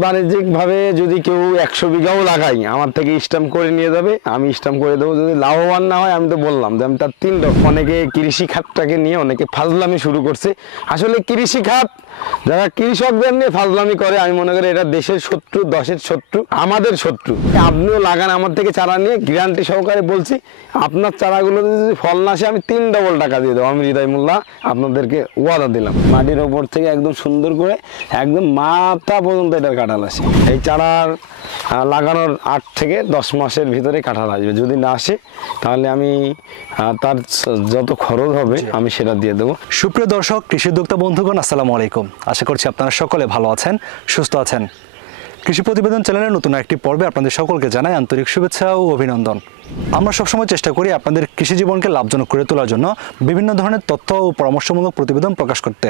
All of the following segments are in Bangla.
বাণিজ্যিক ভাবে যদি কেউ 100 বিঘাও লাগাই আমার থেকে স্ট্যাম্প করে নিয়ে যাবে, আমি স্ট্যাম্প করে দেবো। যদি লাভবান না হয় আমি তো বললাম যে আমি তার 3 লক্ষ। অনেকে কৃষি খাতটাকে নিয়ে অনেকে ফাজলামি শুরু করছে। আসলে কৃষি খাত যারা কৃষকদের নিয়ে ফাজলামি করে আমি মনে করি এটা দেশের শত্রু, দশের শত্রু, আমাদের শত্রু। আপনিও লাগান আমার থেকে চারা নিয়ে, গ্যারান্টি সহকারে বলছি আপনার চারাগুলোতে যদি ফল না আসে আমি 3 ডবল টাকা দিয়ে দেবো। আমি হৃদয় মোল্লা আপনাদেরকে ওয়াদা দিলাম। মাটির ওপর থেকে একদম সুন্দর করে একদম মাথা পর্যন্ত এটার কাঁঠাল আসে। এই চারার লাগানোর 8 থেকে 10 মাসের ভিতরে কাঁঠাল আসবে। যদি না আসে তাহলে আমি তার যত খরচ হবে আমি সেটা দিয়ে দেবো। সুপ্রিয় দর্শক, কৃষি উদ্যোক্তা বন্ধুগণ, আসসালামু আলাইকুম। আশা করছি আপনারা সকলে ভালো আছেন, সুস্থ আছেন। কৃষি প্রতিবেদন চ্যানেলের নতুন একটি পর্বে আপনাদের সকলকে জানাই আন্তরিক শুভেচ্ছা ও অভিনন্দন। আমরা সবসময় চেষ্টা করি আপনাদের কৃষি জীবনকে লাভজনক করে তোলার জন্য বিভিন্ন ধরনের তথ্য ও পরামর্শমূলক প্রতিবেদন প্রকাশ করতে।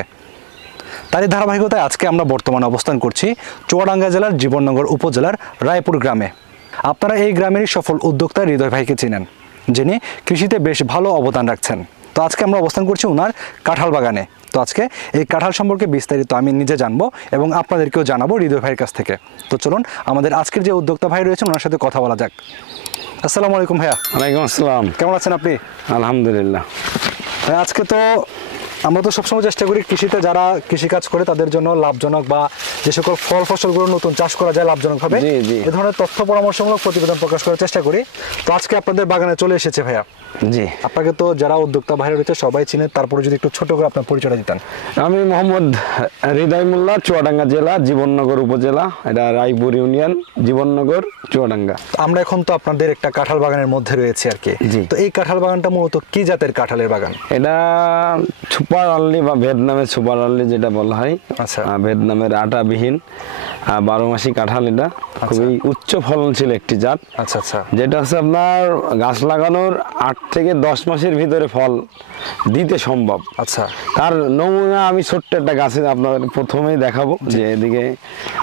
তারই ধারাবাহিকতায় আজকে আমরা বর্তমানে অবস্থান করছি চুয়াডাঙ্গা জেলার জীবননগর উপজেলার রায়পুর গ্রামে। আপনারা এই গ্রামেরই সফল উদ্যোক্তা হৃদয় ভাইকে চিনেন, যিনি কৃষিতে বেশ ভালো অবদান রাখছেন। তো আজকে আমরা অবস্থান করছি ওনার কাঁঠাল বাগানে। তো আজকে এই কাঁঠাল সম্পর্কে বিস্তারিত আমি নিজে জানবো এবং আপনাদেরকেও জানাবো হৃদয় ভাইয়ের কাছ থেকে। তো চলুন আমাদের আজকের যে উদ্যোক্তা ভাই রয়েছেন ওনার সাথে কথা বলা যাক। আসসালামু আলাইকুম ভাইয়া। ওয়ালাইকুম আসসালাম। কেমন আছেন আপনি? আলহামদুলিল্লাহ। আজকে তো আমরা তো সবসময় চেষ্টা করি কৃষিতে যারা কৃষিকাজ করে তাদের জন্য লাভজনক বা যে সকল ফল ফসলগুলো নতুন চাষ করা যায় লাভজনকভাবে এ ধরনের তথ্য পরামর্শমূলক প্রতিবেদন প্রকাশ করার চেষ্টা করি। তো আজকে আপনাদের বাগানে চলে এসেছে ভাইয়া। জি, আপনাকে তো যারা উদ্যোক্তা ভাইরা রয়েছে সবাই চিনে, তারপরে যদি একটু ছোট করে আপনার পরিচয়টা দিতেন। আমি মোহাম্মদ হৃদয় মোল্লা, চুয়াডাঙ্গা জেলা, জীবননগর উপজেলা, এটা রায়পুর ইউনিয়ন, জীবননগর, চুয়াডাঙ্গা। আমরা এখন তো আপনাদের একটা কাঁঠাল বাগানের মধ্যে রয়েছে আর কি। তো এই কাঁঠাল বাগানটা মূলত কি জাতের কাঁঠালের বাগান? এটা সুপার আর্লি বা ভিয়েতনামের সুপার আর্লি যেটা বলা হয়। আচ্ছা, ভিয়েতনামের আটাবিহীন 12 মাসি কাঁঠাল। এটা খুবই উচ্চ ফলনশীল একটি জাত। আচ্ছা আচ্ছা। যেটা হচ্ছে আপনার গাছ লাগানোর 8 থেকে 10 মাসের ভিতরে ফল দিতে সম্ভব। আচ্ছা, তার নমুনা আমি ছোট্ট একটা গাছে আপনাদের প্রথমেই দেখাবো। যে এদিকে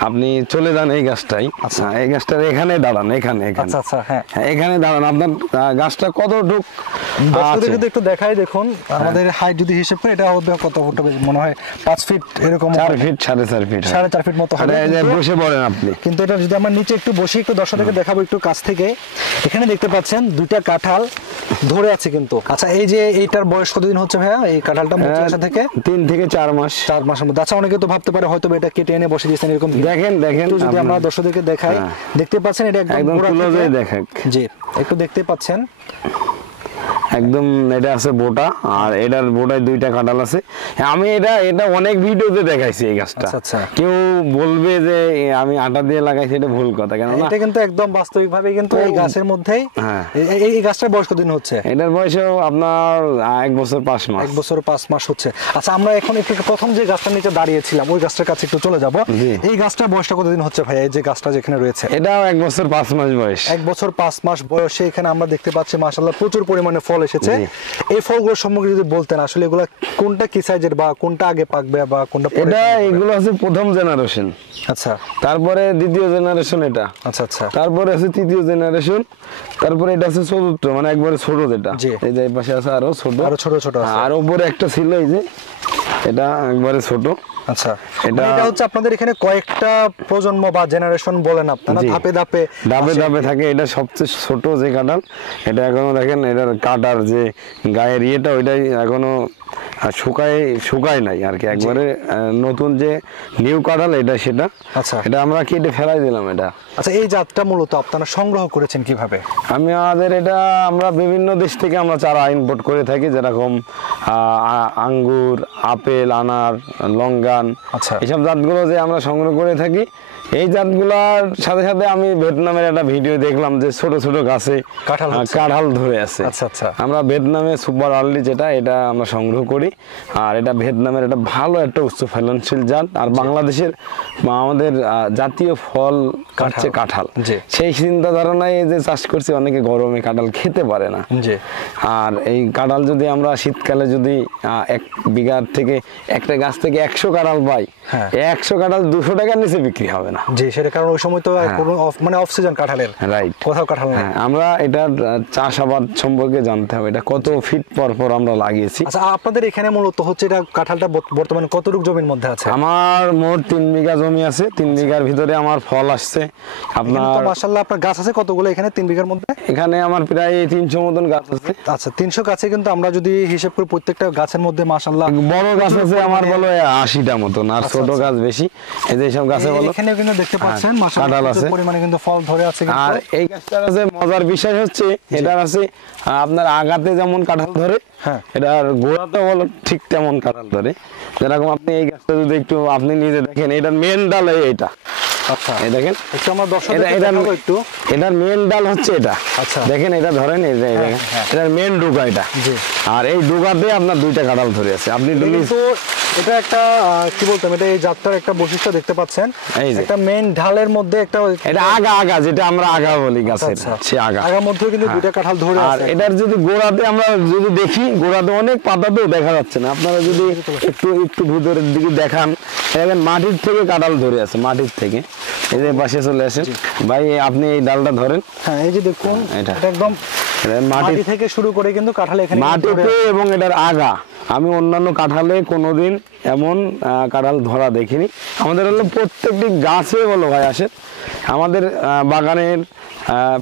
আপনি চলে যান এই গাছটাই। আচ্ছা, এই গাছটার এখানে দাঁড়ান, এখানে আচ্ছা আচ্ছা, হ্যাঁ এখানে দাঁড়ান। আপনার গাছটা কতটুক দর্শকদেরকে একটু দেখাই। দেখুন আমাদের হাইট যদি হিসাব করে এটা হবে কত ফুট হবে? মনে হয় 5 ফিট এরকম, 4 ফিট, 4.5 ফিট, 4.5 ফিট মতো হবে। বসে পড়েন আপনি। কিন্তু এটা যদি আমরা নিচে একটু বসে একটু দর্শকদেরকে দেখাবো একটু কাছ থেকে। এখানে দেখতে পাচ্ছেন 2টা কাঁঠাল ধরে আছে কিন্তু। আচ্ছা, এই যে এইটার বয়স কতদিন হচ্ছে ভাইয়া এই কাঁঠালটা মুচি আসা থেকে? 3 থেকে 4 মাস। 4 মাসের মধ্যে। আচ্ছা, অনেকে তো ভাবতে পারে হয়তো এটা কেটে এনে বসে দিয়েছেন এরকম। দেখেন দেখেন যদি আমরা দর্শকদেরকে দেখাই, দেখতে পাচ্ছেন এটা একদম ক্লোজে দেখেন। জি, একটু দেখতে পাচ্ছেন একদম এটা আছে বোটা, আর এটার বোটায় 2টা কাঁঠাল আছে। আমি এটা অনেক ভিডিওতে দেখাইছি এই গাছটা। আচ্ছা, কেউ বলবে যে আমি আটা দিয়ে লাগাইছি, এটা ভুল কথা। কেন না, এটা কিন্তু একদম বাস্তবিক ভাবে কিন্তু এই গাছের মধ্যেই। এই গাছটার বয়স কতদিন হচ্ছে? এটার বয়সও আপনার 1 বছর 5 মাস। 1 বছর 5 মাস হচ্ছে। আচ্ছা, আমরা এখন একটু প্রথম যে গাছটার নিচে দাঁড়িয়েছিলাম ওই গাছটার কাছে একটু চলে যাব। এই গাছটার বয়সটা কতদিন হচ্ছে ভাই? এই যে গাছটা যেখানে রয়েছে এটাও 1 বছর 5 মাস বয়স। 1 বছর 5 মাস বয়সে এখানে আমরা দেখতে পাচ্ছি মাশাআল্লাহ প্রচুর পরিমাণে ফল এসেছে। এই ফলগুলো সম্পর্কে যদি বলতেন, আসলে এগুলা কোনটা কি সাইজের বা কোনটা আগে পাকবে বা কোনটা পরে? এগুলো হচ্ছে প্রথম জেনারেশন। আচ্ছা, তারপরে দ্বিতীয় জেনারেশন এটা। আচ্ছা আচ্ছা। তারপরে আছে তৃতীয় জেনারেশন। তারপরে এটা আছে চতুর্থ, মানে একবারে ছোট যেটা। এই যে পাশে আছে আরো ছোট, আরো ছোট ছোট আছে। আর উপরে একটা ছিল এই যে, এটা একবারে ছোট। আচ্ছা, এটা হচ্ছে আপনাদের এখানে কয়েকটা প্রজন্ম বা জেনারেশন বলেন আপনারা, ধাপে ধাপে ধাপে থাকে। এটা সবচেয়ে ছোট যে কাঁঠাল, এটা এখনো দেখেন এটার কাটার যে গায়ের ইয়েটা ওইটাই এখনো শুকায় নাই আর কি। একবারে নতুন যে নিউ কাঁঠাল এটা, সেটা। আচ্ছা, এটা আমরা কেটে ফেলাই দিলাম এটা। আচ্ছা, এই জাতটা মূলত আপনারা সংগ্রহ করেছেন কিভাবে? আমাদের এটা আমরা বিভিন্ন দেশ থেকে আমরা চারা ইম্পোর্ট করে থাকি, যেরকম আঙ্গুর, আপেল, আনার, লঙ্গান, এসব জাতগুলো যে আমরা সংগ্রহ করে থাকি। এই জাতগুলোর সাথে সাথে আমি ভিয়েতনামের একটা ভিডিও দেখলাম যে ছোট ছোট গাছে কাঁঠাল ধরে আছে। আচ্ছা আচ্ছা। আমরা ভিয়েতনামে সুপার আর্লি যেটা, এটা আমরা সংগ্রহ করি। আর এটা ভিয়েতনামের একটা ভালো একটা উচ্চ ফলনশীল জাত। আর বাংলাদেশের আমাদের জাতীয় ফল কাঁঠাল। সেই চিন্তা ধারণায় যে চাষ করছি, অনেকে গরমে কাঁঠাল খেতে পারে না। আর এই কাঁঠাল যদি আমরা শীতকালে যদি 1 বিঘার থেকে একটা গাছ থেকে 100 কাঁঠাল পাই, হ্যাঁ। 100 কাঁঠাল 200 টাকার নিচে বিক্রি হবে না। জি, সেটা কারণ ওই সময় তো কোনো মানে অফ সিজন কাঁঠালের, রাইট, কোথাও কাঁঠাল নেই। আমরা এটার চাষাবাদ সম্পর্কে জানতে হবে, এটা কত ফিট পর পর আমরা লাগিয়েছি। আচ্ছা, আপনাদের এখানে মূলত হচ্ছে এটা কাঁঠালটা বর্তমানে কতটুকু জমির মধ্যে আছে? আমার মোট 3 বিঘা জমি আছে, 3 বিঘার ভিতরে আমার ফল আসছে আপনার। মাশাআল্লাহ, আপনার গাছ আছে কতগুলো এখানে 3 বিঘার মধ্যে? এখানে আমার প্রায় 300 মতন গাছ আছে। আচ্ছা, 300 গাছে কিন্তু আমরা যদি হিসাব করি প্রত্যেকটা গাছের মধ্যে মাশাআল্লাহ বড় গাছ আছে আমার বলো 80টা মতন, আর ছোট গাছ বেশি। এই যে সব গাছে বলো এখানেও কিন্তু দেখতে পাচ্ছেন কাঁঠাল মাশাআল্লাহ আছে, প্রচুর পরিমাণে কিন্তু ফল ধরে আছে কিন্তু। আর এই গাছটার আছে মজার বিষয় হচ্ছে এটার আছে আপনার আগাতে যেমন কাঁঠাল ধরে, হ্যাঁ, এটার গোড়াতে বলো ঠিক তেমন কাঁঠাল ধরে। যেরকম আপনি এই গাছটা যদি একটু আপনি নিজে দেখেন, এটার মেন ডাল এইটা। আচ্ছা, এই দেখেন, একটু আমরা দর্শকদের দেখাবো একটু। এটার মেন ডাল হচ্ছে এটা। আচ্ছা, দেখেন এটা ধরেন, এই যে দেখেন এটার মেন ডুগা এটা। জি, আর এই ডুগাতে আপনার 2টা কাঁঠাল ধরে আছে। আপনি কিন্তু এটা একটা কি বলতাম, এটা এই জাতটার একটা বৈশিষ্ট্য দেখতে পাচ্ছেন, এই যে একটা মেইন ঢালের মধ্যে একটা এটা আগা যেটা আমরা আগা বলি গাছের, সে আগা। আগার মধ্যে কিন্তু 2টা কাঁঠাল ধরে আর আছে। এটার যদি গোড়াতে আমরা যদি দেখি, গোড়াতে অনেক পাতা তো দেখা যাচ্ছে না। আপনারা যদি একটু ভিতরের দিকে দেখান, দেখেন মাটির থেকে কাঁঠাল ধরে আছে, মাটির থেকে। এই যে পাশে চলে আসেন ভাই, আপনি এই ডালটা ধরেন। হ্যাঁ, এই যে দেখুন, এটা এটা একদম মাটি মাটি থেকে শুরু করে কিন্তু কাঁঠাল এখানে মাটিতে, এবং এটার আগা। আমি অন্যান্য কাঁঠালে কোনোদিন এমন কাঁঠাল ধরা দেখিনি। আমাদের হলো প্রত্যেকটি গাছে বলো ভাই আসেন, আমাদের বাগানের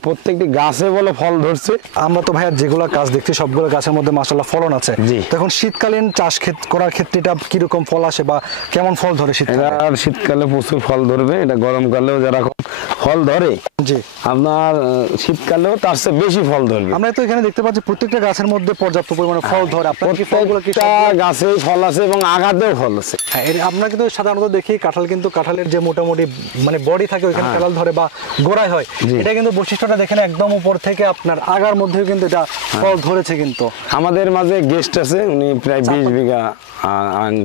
প্রত্যেকটি গাছে বলো ফল ধরছে। আমরা তো ভাইয়া যেগুলো গাছ দেখছি সবগুলো গাছের মধ্যে মাশাআল্লাহ ফলন আছে। জি। তখন শীতকালীন চাষ করার ক্ষেত্রে এটা কিরকম ফল আসে বা কেমন ফল ধরে শীতকালে? এটা আর শীতকালে প্রচুর ফল ধরবে, এটা গরমকালেও যেরকম ফল ধরে, জি, আপনার শীতকালেও তার চেয়ে বেশি ফল ধরবে। আমরা তো এখানে দেখতে পাচ্ছি প্রত্যেকটা গাছের মধ্যে পর্যাপ্ত পরিমাণে ফল ধরে। আপনার কি ফলগুলো কি প্রত্যেকটা গাছেই ফল আছে এবং আগাতেও ফল আছে। হ্যাঁ, আমরা কিন্তু সাধারণত দেখি কাঁঠাল কিন্তু কাঁঠালের যে মোটামুটি মানে বডি থাকে ওইখানে কাঁঠাল ধরে বা গোড়ায় হয়, এটা কিন্তু বৈশিষ্ট্যটা দেখেন একদম উপর থেকে আপনার আগার মধ্যেও কিন্তু এটা ফল ধরেছে। কিন্তু আমাদের মাঝে গেস্ট আছে, উনি প্রায় 20 বিঘা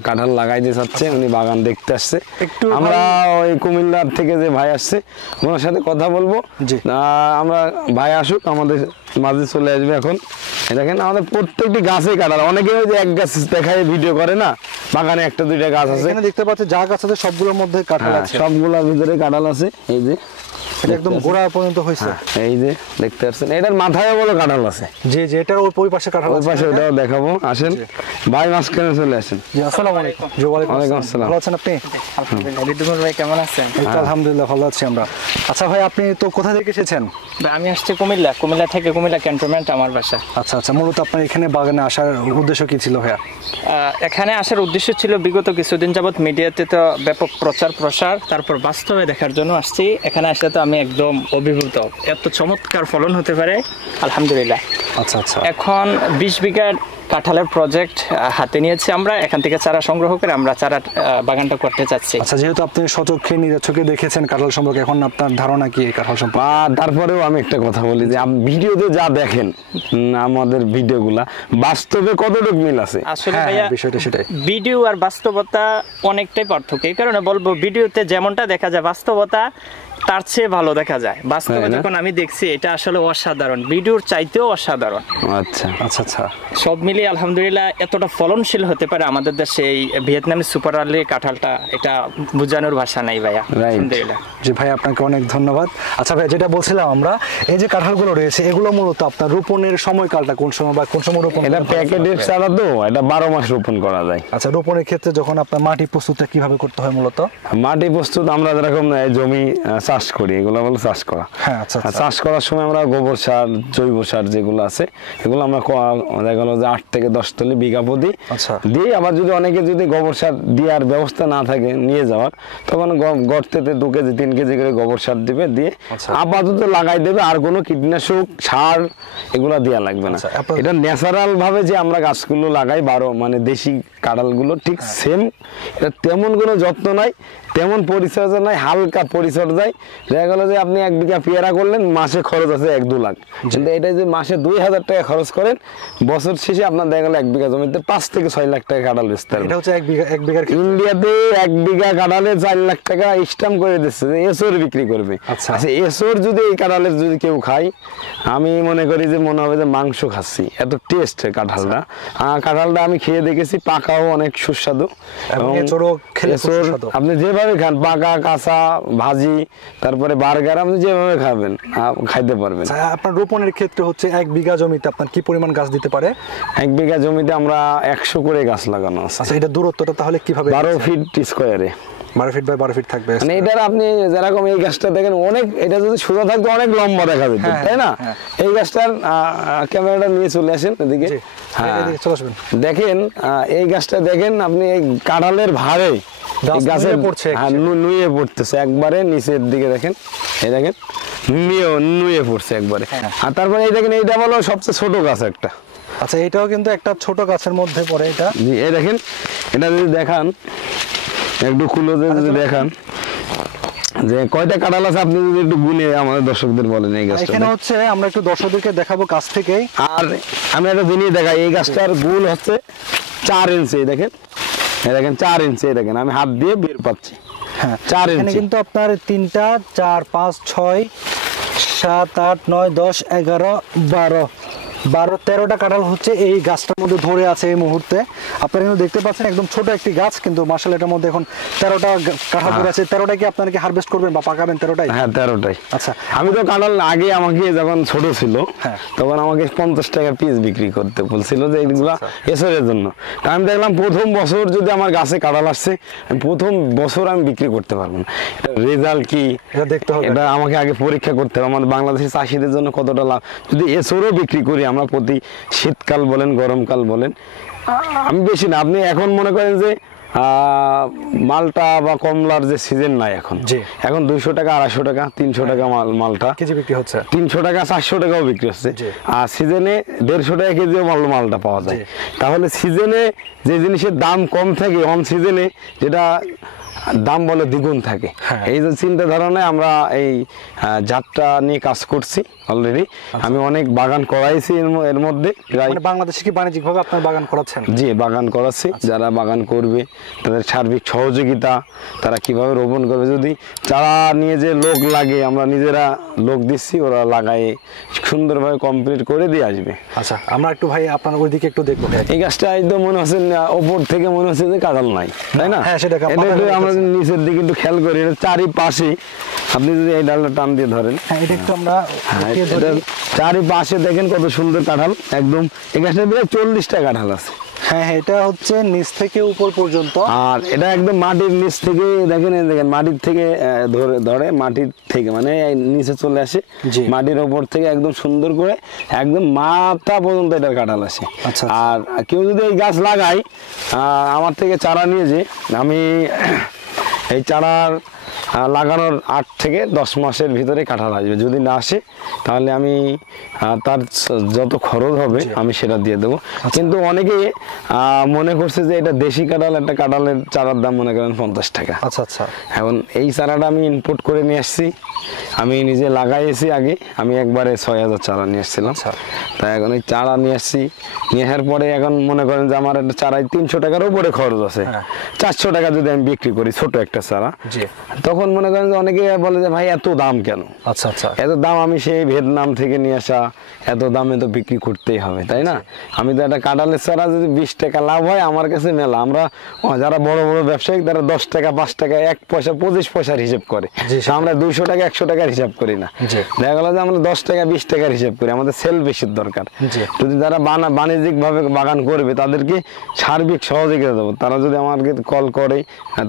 কাঁঠাল লাগাইতে চাচ্ছে, উনি বাগান দেখতে আসছে। একটু আমরা ওই কুমিল্লার থেকে যে ভাই আসছে ওনার সাথে কথা বলবো। জি। আমরা ভাই আসুক আমাদের মাঝে চলে আসবে এখন। দেখেন আমাদের প্রত্যেকটি গাছে কাঁঠাল, অনেকে ওই যে এক গাছ দেখায় ভিডিও করে না, বাগানে 1-2টা গাছ আছে। এখানে দেখতে পাচ্ছি যা গাছ আছে সবগুলোর মধ্যে কাঁঠাল আছে, সবগুলোর ভিতরে কাঁঠাল আছে। এই যে এটা একদম গোড়া পর্যন্ত হয়েছে। এই যে দেখতে পাচ্ছেন, এটার মাথায় বলো কাঁঠাল আছে। জি জি, এটার ওই পাশে কাঁঠাল ওই আছে। পাশে ওটাও দেখাবো, আসেন ভাই মাঝখানে চলে আসেন। জি, আসসালামু আলাইকুম। জি, ওয়ালাইকুম আসসালাম। ভালো আছেন আপনি? আলহামদুলিল্লাহ। ঋতুমুল ভাই কেমন আছেন? এই তো আলহামদুলিল্লাহ ভালো আছি আমরা। আচ্ছা ভাই, আপনি তো কোথা থেকে এসেছেন? ভাই, আমি আসছি কুমিল্লা থেকে, কুমিল্লা ক্যান্টনমেন্ট আমার বাসা। আচ্ছা আচ্ছা, মূলত আপনার এখানে বাগানে আসার উদ্দেশ্য কি ছিল ভাইয়া? এখানে আসার উদ্দেশ্য ছিল বিগত কিছুদিন যাবত মিডিয়াতে তো ব্যাপক প্রচার প্রসার, তারপর বাস্তবে দেখার জন্য আসছি। এখানে আসলে তো আমি একদম অভিভূত, এত চমৎকার ফলন হতে পারে আলহামদুলিল্লাহ। আচ্ছা আচ্ছা, এখন 20 বিঘার কাঁঠালের প্রজেক্ট হাতে নিয়েছি আমরা। এখান থেকে চারা সংগ্রহ করে আমরা চারা বাগানটা করতে চাচ্ছি। আচ্ছা, যেহেতু আপনি সচক্ষে নিরচক্ষে দেখেছেন কাঁঠাল সম্পর্কে, এখন আপনার ধারণা কি এই কাঁঠাল সম্পর্কে? তারপরেও আমি একটা কথা বলি যে ভিডিওতে যা দেখেন আমাদের ভিডিওগুলা, বাস্তবে কতটুকু মিল আছে? আসলে হ্যাঁ, ভাইয়া, বিষয়টা সেটাই। ভিডিও আর বাস্তবতা অনেকটাই পার্থক্য। এই কারণে বলবো, ভিডিওতে যেমনটা দেখা যায় বাস্তবতা তার চেয়ে ভালো দেখা যায়। বাস্তবে যখন আমি দেখছি এটা আসলে অসাধারণ, ভিডিওর চাইতেও অসাধারণ। আচ্ছা আচ্ছা আচ্ছা, সব মিলিয়ে আলহামদুলিল্লাহ এতটা ফলনশীল হতে পারে আমাদের দেশে এই ভিয়েতনামি সুপার আর্লি কাঁঠালটা, এটা বোঝানোর ভাষা নাই ভাইয়া। আলহামদুলিল্লাহ। জি ভাই, আপনাকে অনেক ধন্যবাদ। আচ্ছা ভাই, যেটা বলছিলাম আমরা, এই যে কাঁঠালগুলো রয়েছে এগুলো মূলত আপনার রোপণের সময়কালটা কোন সময় বা কোন সময় রোপণ? এটা প্যাকেটের চারা তো, এটা 12 মাস রোপণ করা যায়। আচ্ছা, রোপণের ক্ষেত্রে যখন আপনার মাটি প্রস্তুতটা কিভাবে করতে হয় মূলত? মাটি প্রস্তুত আমরা যেরকম জমি চাষ করি, এগুলো বলে চাষ করা। হ্যাঁ, আচ্ছা আচ্ছা। চাষ করার সময় আমরা গোবর সার, জৈব সার যেগুলো আছে এগুলো আমরা দেখা গেল যে 8 থেকে 10 তলি বিঘা প্রতি আচ্ছা দিয়ে, আবার যদি অনেকে যদি গোবর সার দেওয়ার ব্যবস্থা না থাকে নিয়ে যাওয়ার, তখন গর্তেতে 2 কেজি 3 কেজি করে গোবর সার দিবে, দিয়ে আপাতত লাগাই দেবে। আর কোনো কীটনাশক সার এগুলো দেওয়া লাগবে না। এটা ন্যাচারাল ভাবে যে আমরা গাছগুলো লাগাই, মানে দেশি কাঁঠালগুলো ঠিক সেম, এটা তেমন কোনো যত্ন নাই, তেমন পরিচর্যা নাই, হালকা পরিচর্যায় দেখা গেল যে আপনি 1 বিঘা পেয়ারা করলেন, মাসে খরচ আছে 1-2 লাখ, কিন্তু এটা যে মাসে 2000 টাকা খরচ করেন, বছর শেষে আপনার দেখা গেল 1 বিঘা জমিতে 5 থেকে 6 লাখ টাকা কাঁঠাল বেচতে পারবেন। এটা হচ্ছে এক বিঘার ক্ষেত্রে। ইন্ডিয়াতে 1 বিঘা কাঁঠালে 4 লাখ টাকা স্ট্যাম্প করে দিচ্ছে যে এসর বিক্রি করবে। আচ্ছা। এসর যদি এই কাঁঠালের যদি কেউ খায়, আমি মনে করি যে মনে হবে যে মাংস খাচ্ছি, এত টেস্ট কাঁঠালটা। কাঁঠালটা আমি খেয়ে দেখেছি, পাকাও অনেক সুস্বাদু, এবং এসরও খেলে খুব এসর সুস্বাদু। আপনি যেভাবে খান, পাকা, কাঁচা, ভাজি, তারপরে বার্গার, আপনি যেভাবে খাবেন খাইতে পারবেন। আচ্ছা, আপনার রোপণের ক্ষেত্রে হচ্ছে 1 বিঘা জমিতে আপনার কি পরিমাণ গাছ দিতে পারে? 1 বিঘা জমিতে আমরা 100 করে গাছ লাগানো আছে। আচ্ছা, এটা দূরত্বটা তাহলে কিভাবে? 12 ফিট স্কোয়ারে, 12 ফিট বাই 12 ফিট থাকবে। মানে এটার আপনি যেরকম এই গাছটা দেখেন অনেক, এটা যদি সোজা থাকতো অনেক লম্বা দেখা যেত, হ্যাঁ, তাই না? হ্যাঁ। এই গাছটার ক্যামেরাটা নিয়ে চলে আসেন এদিকে। জি, হ্যাঁ, এদিকে চলে আসবেন। দেখেন এই গাছটা দেখেন আপনি, এই কাঁঠালের ভারে গাছ এই গাছের নুয়ে পড়ছে হ্যাঁ, নুয়ে পড়তেছে একবারে নিচের দিকে, দেখেন এই দেখেন নুয়ে পড়ছে একবারে। আর তারপরে এই দেখেন, এইটা বলো সবচেয়ে ছোট গাছ একটা। আচ্ছা, এটাও কিন্তু একটা ছোট গাছের মধ্যে পড়ে এটা। জি, এই দেখেন, এটা যদি দেখান একটু ক্লোজে যদি দেখান যে কয়টা কাঁঠাল আছে, আপনি যদি একটু গুনে আমাদের দর্শকদের বলেন এই গাছটা। এখানে হচ্ছে আমরা একটু দর্শকদেরকে দেখাবো কাছ থেকেই। আর আমি একটা জিনিস দেখাই, এই গাছটার গুল হচ্ছে 4 ইঞ্চি, দেখেন এই দেখেন 4 ইঞ্চি, দেখেন আমি হাত দিয়ে বের পাচ্ছি। হ্যাঁ, 4 এখানে ইঞ্চি। কিন্তু আপনার 3টা 4 5 6 7 8 9 10 11 12 13টা কাঁঠাল হচ্ছে এই গাছটার মধ্যে ধরে আছে এই মুহূর্তে। আপনারা কিন্তু দেখতে পাচ্ছেন একদম ছোট একটি গাছ, কিন্তু মাশাআল্লাহ এটার মধ্যে এখন 13টা কাঁঠাল ধরে আছে। 13টা কি আপনারা কি হারভেস্ট করবেন বা পাকাবেন 13টাই? হ্যাঁ, 13টাই। আচ্ছা, আমি তো কাঁঠাল আগে আমাকে যখন ছোট ছিল, হ্যাঁ। তখন আমাকে 50 টাকা পিস বিক্রি করতে বলছিল যে এইগুলা এসরের জন্য। তা আমি দেখলাম প্রথম বছর যদি আমার গাছে কাঁঠাল আসছে, আমি প্রথম বছর আমি বিক্রি করতে পারবো না। রেজাল্ট কি এটা দেখতে হবে। এটা আমাকে আগে পরীক্ষা করতে হবে, আমাদের বাংলাদেশের চাষিদের জন্য কতটা লাভ। যদি এসরও বিক্রি করি আমরা প্রতি শীতকাল বলেন গরমকাল বলেন, আমি বেশি না, আপনি এখন মনে করেন যে মালটা বা কমলার যে সিজন নাই এখন, জি। এখন 200 টাকা 250 টাকা 300 টাকা মালটা কেজি বিক্রি হচ্ছে। 300 টাকা 400 টাকাও বিক্রি হচ্ছে। জি। আর সিজনে 150 টাকা কেজিও মালটা পাওয়া যায়। জি। তাহলে সিজনে যে জিনিসের দাম কম থাকে, অন সিজনে যেটা দাম বলে দ্বিগুণ থাকে। হ্যাঁ। এই যে চিন্তা ধারণায় আমরা এই জাতটা নিয়ে কাজ করছি অলরেডি। আমি অনেক বাগান করাইছি এর মধ্যে প্রায়। মানে বাংলাদেশে কি বাণিজ্যিকভাবে আপনার বাগান করাচ্ছেন? জি, বাগান করাচ্ছি। যারা বাগান করবে তাদের সার্বিক সহযোগিতা, তারা কিভাবে রোপণ করবে, যদি চারা নিয়ে যে লোক লাগে, আমরা নিজেরা লোক দিচ্ছি, ওরা লাগায় সুন্দরভাবে কমপ্লিট করে দিয়ে আসবে। আচ্ছা, আমরা একটু ভাই আপনার ওইদিকে একটু দেখবো। এই গাছটা একদম মনে হচ্ছে ওপর থেকে মনে হচ্ছে যে কাঁঠাল নাই, তাই না? হ্যাঁ, সেটা এটা একটু আমরা নিচের দিকে একটু খেয়াল করি, এটা চারিপাশে আপনি যদি এই ডালটা টান দিয়ে ধরেন, হ্যাঁ, এটা একটু আমরা হ্যাঁ, উঠিয়ে ধরি। এটার চারিপাশে দেখেন কত সুন্দর কাঁঠাল। একদম এই গাছটার প্রায় 40টা কাঁঠাল আছে। হ্যাঁ, এটা হচ্ছে নিচ থেকে উপর পর্যন্ত। আর এটা একদম মাটির নিচ থেকে দেখেন, এই দেখেন মাটির থেকে ধরে মাটির থেকে মানে এই নিচে চলে আসে, জি। মাটির ওপর থেকে একদম সুন্দর করে একদম মাথা পর্যন্ত এটার কাঁঠাল আসে। আচ্ছা। আর কেউ যদি এই গাছ লাগায়, আমার থেকে চারা নিয়ে যে, আমি এই চারার লাগানোর 8 থেকে 10 মাসের ভিতরে কাঁঠাল আসবে। যদি না আসে তাহলে আমি তার যত খরচ হবে আমি সেটা দিয়ে দেবো। কিন্তু অনেকে মনে করছে যে এটা দেশি কাঁঠাল, একটা কাঁঠালের চারার দাম মনে করেন 50 টাকা। আচ্ছা আচ্ছা। এখন এই চারাটা আমি ইম্পোর্ট করে নিয়ে আসছি, আমি নিজে লাগাইছি আগে, আমি একবারে 6000 চারা নিয়ে আসছিলাম। আচ্ছা। তাই এখন এই চারা নিয়ে আসছি, নিয়ে আসার পরে এখন মনে করেন যে আমার একটা চারায় 300 টাকার উপরে খরচ আছে। হ্যাঁ। 400 টাকা যদি আমি বিক্রি করি ছোট একটা চারা, জি। তখন মনে করেন যে অনেকে বলে যে ভাই এত দাম কেন? আচ্ছা আচ্ছা। এত দাম, আমি সেই ভিয়েতনাম থেকে নিয়ে আসা, এত দামে তো বিক্রি করতেই হবে, তাই না? আমি তো একটা কাঁঠালের চারা যদি 20 টাকা লাভ হয় আমার কাছে মেলা। আমরা যারা বড় বড় ব্যবসায়ী তারা 10 টাকা 5 টাকা 1 পয়সা 25 পয়সার হিসেব করে, জি, সেটাই। আমরা 200 টাকা 100 টাকার হিসাব করি না। জি। দেখা গেল যে আমরা 10 টাকা 20 টাকার হিসাব করি, আমাদের সেল বেশি দরকার। জি। যদি যারা বাণিজ্যিক ভাবে বাগান করবে তাদেরকে সার্বিক সহযোগিতা দেবো। তারা যদি আমাকে কল করে,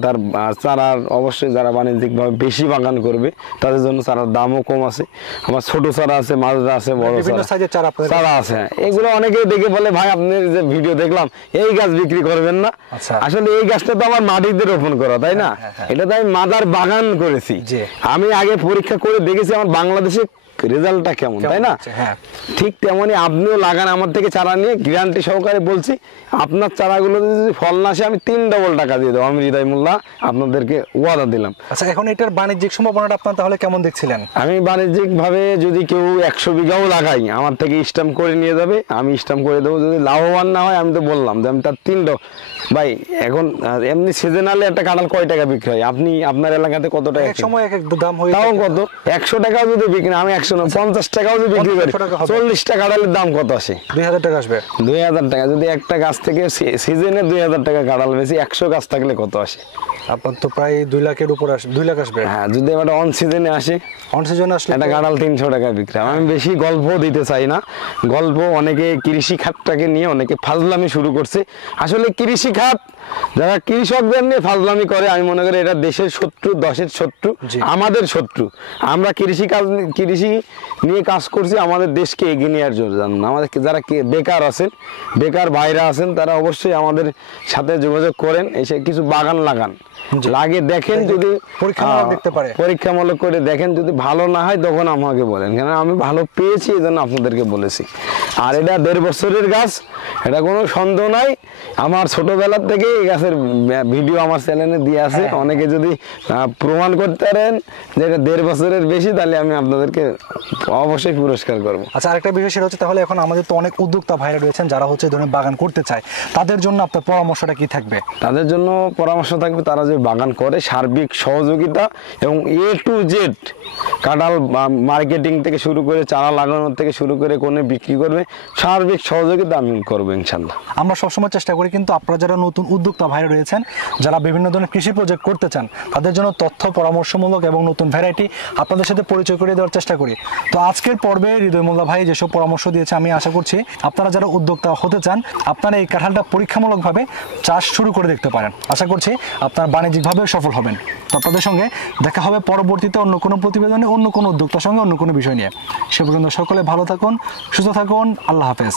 তার চারার অবশ্যই যারা বাণিজ্যিকভাবে বেশি বাগান করবে তাদের জন্য চারার দামও কম আছে। আমার ছোট চারা আছে, মাঝরা আছে, বড় বিভিন্ন সাইজের চারা আপনাদের চারা আছে। এগুলো অনেকেই দেখে বলে ভাই আপনি যে ভিডিও দেখলাম এই গাছ বিক্রি করবেন না। আচ্ছা। আসলে এই গাছটা তো আমার মাটিতে রোপণ করা, তাই না? এটা তো আমি মাদার বাগান করেছি। জি। আমি আগে পরীক্ষা করে দেখেছি আমার বাংলাদেশে রেজাল্টটা কেমন, তাই না? হ্যাঁ। ঠিক তেমনি আপনিও লাগান আমার থেকে চারা নিয়ে, গ্যারান্টি সহকারে বলছি আপনার চারাগুলো যদি ফল না আসে আমি 3 ডবল টাকা দিয়ে দেবো। আমি হৃদয় মোল্লা আপনাদেরকে ওয়াদা দিলাম। আচ্ছা, এখন এটার বাণিজ্যিক সম্ভাবনাটা আপনার তাহলে কেমন দেখছিলেন? আমি বাণিজ্যিক ভাবে যদি কেউ 100 বিঘাও লাগাই আমার থেকে স্ট্যাম্প করে নিয়ে যাবে, আমি স্ট্যাম্প করে দেবো। যদি লাভবান না হয় আমি তো বললাম যে আমি তার 3 ভাই এখন এমনি সিজনালে একটা কাঁঠাল কয় টাকা বিক্রি হয়? আপনি আপনার এলাকাতে কত টাকা? এক সময় এক এক দাম হয়ে তাও কত? 100 টাকাও যদি বিক্রি, আমি 150 টাকাও যদি বিক্রি করি 50 টাকা হবে। 40 টাকা কাঁঠালের দাম কত আসে? 2000 টাকা আসবে। 2000 টাকা। যদি একটা গাছ থেকে সিজনে 2000 টাকা কাঁঠাল বেশি, 100 গাছ থাকলে কত আসে? আপনার তো প্রায় 2 লাখের উপর আসবে, 2 লাখ আসবে। হ্যাঁ, যদি একটা অন সিজনে আসে অন সিজন আসলে একটা কাঁঠাল 300 টাকায় বিক্রি হয়। আমি বেশি গল্প দিতে চাই না। গল্প অনেকে কৃষি খাতটাকে নিয়ে অনেকে ফাজলামি শুরু করছে। আসলে কৃষি খাত যারা কৃষকদের নিয়ে ফাজলামি করে আমি মনে করি এটা দেশের শত্রু, দশের শত্রু, জি। আমাদের শত্রু। আমরা কৃষি নিয়ে কাজ করছি আমাদের দেশকে এগিয়ে নেওয়ার জন্য। আমাদের যারা বেকার আছেন, বেকার ভাইরা আছেন, তারা অবশ্যই আমাদের সাথে যোগাযোগ করেন, এসে কিছু বাগান লাগান, লাগে দেখেন। যদি পরীক্ষামূলক দেখতে পারে, পরীক্ষামূলক করে দেখেন, যদি ভালো না হয় তখন আমাকে বলেন, কেন আমি ভালো পেয়েছি এই জন্য আপনাদেরকে বলেছি। আর এটা 1.5 বছরের গাছ, এটা কোনো সন্দেহ নাই। আমার ছোটবেলার থেকে এই গাছের ভিডিও আমার চ্যানেলে দিয়ে আছে। অনেকে যদি প্রমাণ করতে পারেন যে এটা 1.5 বছরের বেশি, তাহলে আমি আপনাদেরকে অবশ্যই পুরস্কার করব। আচ্ছা, আরেকটা বিষয় সেটা হচ্ছে তাহলে এখন আমাদের তো অনেক উদ্যোক্তা ভাইরা রয়েছেন যারা হচ্ছে এই ধরনের বাগান করতে চায়, তাদের জন্য আপনার পরামর্শটা কি থাকবে? তাদের জন্য পরামর্শ থাকবে তারা যে বাগান করে সার্বিক সহযোগিতা এবং A to Z কাঁঠাল মার্কেটিং থেকে শুরু করে চারা লাগানোর থেকে শুরু করে কোনে বিক্রি করবে, সার্বিক সহযোগিতা আমি করবো ইনশাল্লাহ। আমরা সবসময় চেষ্টা করি কিন্তু আপনারা যারা নতুন উদ্যোক্তা ভাইরা রয়েছেন যারা বিভিন্ন ধরনের কৃষি প্রজেক্ট করতে চান তাদের জন্য তথ্য পরামর্শমূলক এবং নতুন ভ্যারাইটি আপনাদের সাথে পরিচয় করে দেওয়ার চেষ্টা করি। তো আজকের পর্বে হৃদয় মোল্লা ভাই যেসব পরামর্শ দিয়েছে আমি আশা করছি আপনারা যারা উদ্যোক্তা হতে চান আপনারা এই কাঁঠালটা পরীক্ষামূলকভাবে চাষ শুরু করে দেখতে পারেন। আশা করছি আপনারা বাণিজ্যিকভাবে সফল হবেন। তো আপনাদের সঙ্গে দেখা হবে পরবর্তীতে অন্য কোনো প্রতিবেদনে, অন্য কোনো উদ্যোক্তার সঙ্গে, অন্য কোনো বিষয় নিয়ে। সে পর্যন্ত সকলে ভালো থাকুন, সুস্থ থাকুন। আল্লাহ হাফেজ।